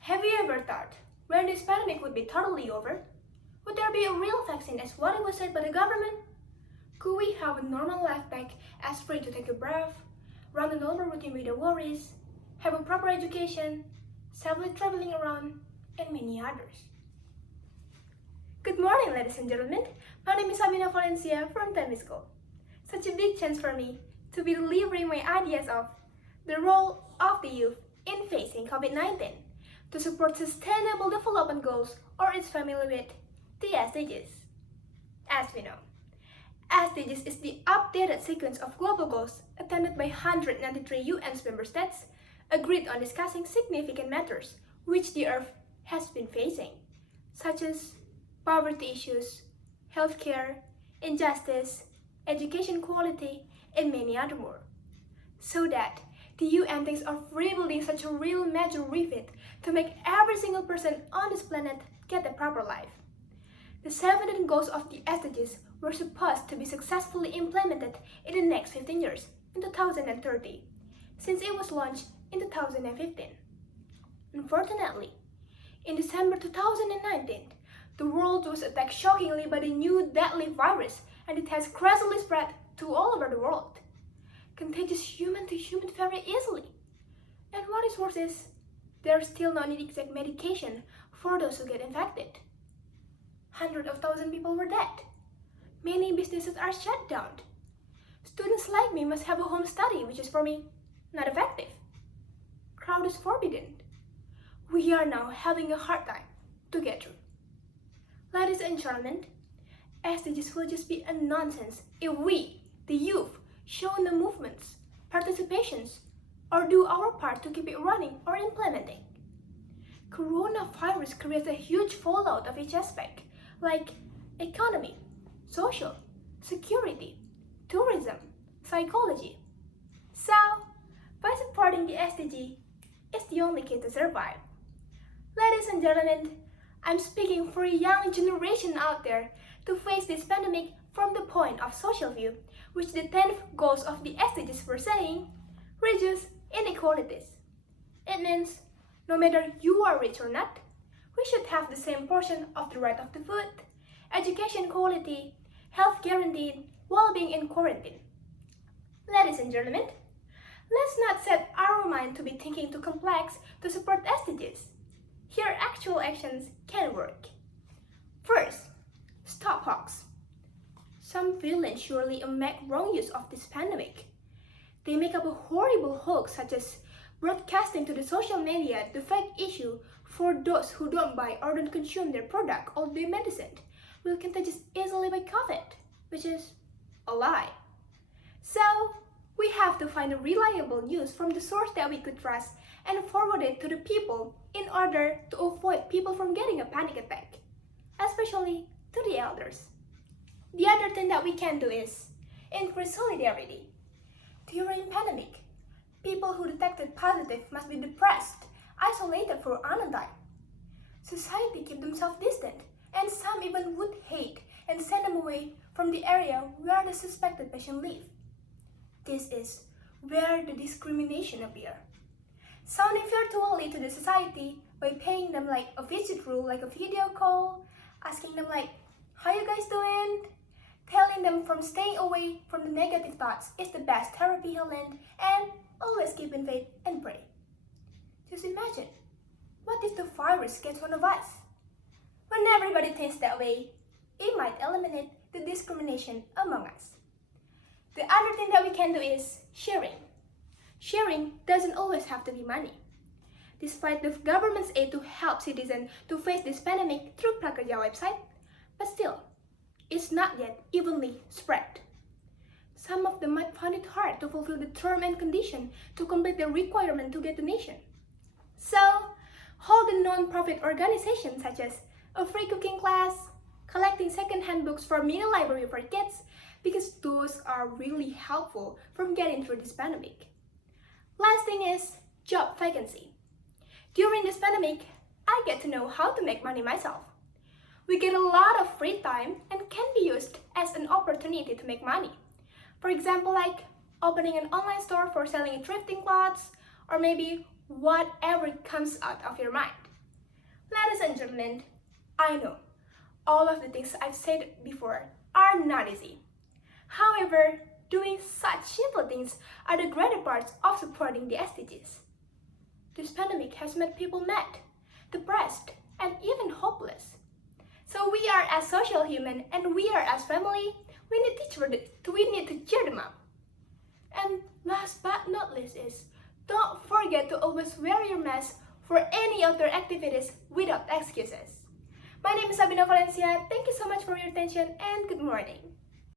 Have you ever thought, when this pandemic would be totally over, would there be a real vaccine as what it was said by the government? Could we have a normal life back as free to take a breath, run a normal routine without worries, have a proper education, safely traveling around, and many others? Good morning, ladies and gentlemen. My name is Sabina Valencia from Highschool. Such a big chance for me to be delivering my ideas of the role of the youth in facing COVID-19 to support Sustainable Development Goals, or its family with the SDGs. As we know, SDGs is the updated sequence of global goals attended by 193 UN member states, agreed on discussing significant matters which the Earth has been facing, such as poverty issues, healthcare, injustice, education quality, and many other more. So that the UN thinks of rebuilding such a real major refit to make every single person on this planet get a proper life. The 17 goals of the SDGs were supposed to be successfully implemented in the next 15 years, in 2030, since it was launched in 2015. Unfortunately, in December 2019, the world was attacked shockingly by the new deadly virus, and it has crazily spread to all over the world, contagious human to human very easily. And what is worse is, there's still no exact medication for those who get infected. Hundreds of thousands people were dead. Many businesses are shut down. Students like me must have a home study, which is for me not effective. Crowd is forbidden. We are now having a hard time to get through. Ladies and gentlemen, SDGs will just be a nonsense if we, the youth, show no movements, participations, or do our part to keep it running or implementing. Coronavirus creates a huge fallout of each aspect, like economy, social, security, tourism, psychology. So, by supporting the SDG is the only key to survive. Ladies and gentlemen, I'm speaking for a young generation out there to face this pandemic from the point of social view, which the 10th goals of the SDGs were saying, reduce inequalities. It means, no matter you are rich or not, we should have the same portion of the right of the food, education quality, health guaranteed, while being in quarantine. Ladies and gentlemen, let's not set our mind to be thinking too complex to support SDGs. Here actual actions can work. First, stop hoax. Some villains surely make wrong use of this pandemic. They make up a horrible hoax such as broadcasting to the social media the fake issue for those who don't buy or don't consume their product or their medicine will contagious easily by COVID, which is a lie. So, we have to find a reliable news from the source that we could trust and forward it to the people in order to avoid people from getting a panic attack, especially to the elders. The other thing that we can do is increase solidarity. During pandemic, people who detected positive must be depressed, isolated for unknown time. Society keep themselves distant, and some even would hate and send them away from the area where the suspected patient live. This is where the discrimination appear. Sounding virtually to the society by paying them like a visit rule, like a video call, asking them like, how you guys doing? Telling them from staying away from the negative thoughts is the best therapy healing, and always keep in faith and pray. Just imagine, what if the virus gets one of us? When everybody thinks that way, it might eliminate the discrimination among us. The other thing that we can do is sharing. Sharing doesn't always have to be money. Despite the government's aid to help citizens to face this pandemic through Prakerja website, but still, it's not yet evenly spread. Some of them might find it hard to fulfill the term and condition to complete the requirement to get donation. So, hold a non-profit organization such as a free cooking class, collecting second-hand books for mini library for kids, because those are really helpful from getting through this pandemic. Last thing is job vacancy. During this pandemic, I get to know how to make money myself. We get a lot of free time and can be used as an opportunity to make money. For example, like opening an online store for selling thrifting clothes, or maybe whatever comes out of your mind. Ladies and gentlemen, I know all of the things I've said before are not easy. However, doing such simple things are the greater parts of supporting the SDGs. This pandemic has made people mad, depressed, and even hopeless. So we are as social human and we are as family, we need to cheer them up. And last but not least is, don't forget to always wear your mask for any outdoor activities without excuses. My name is Sabina Valencia. Thank you so much for your attention and good morning.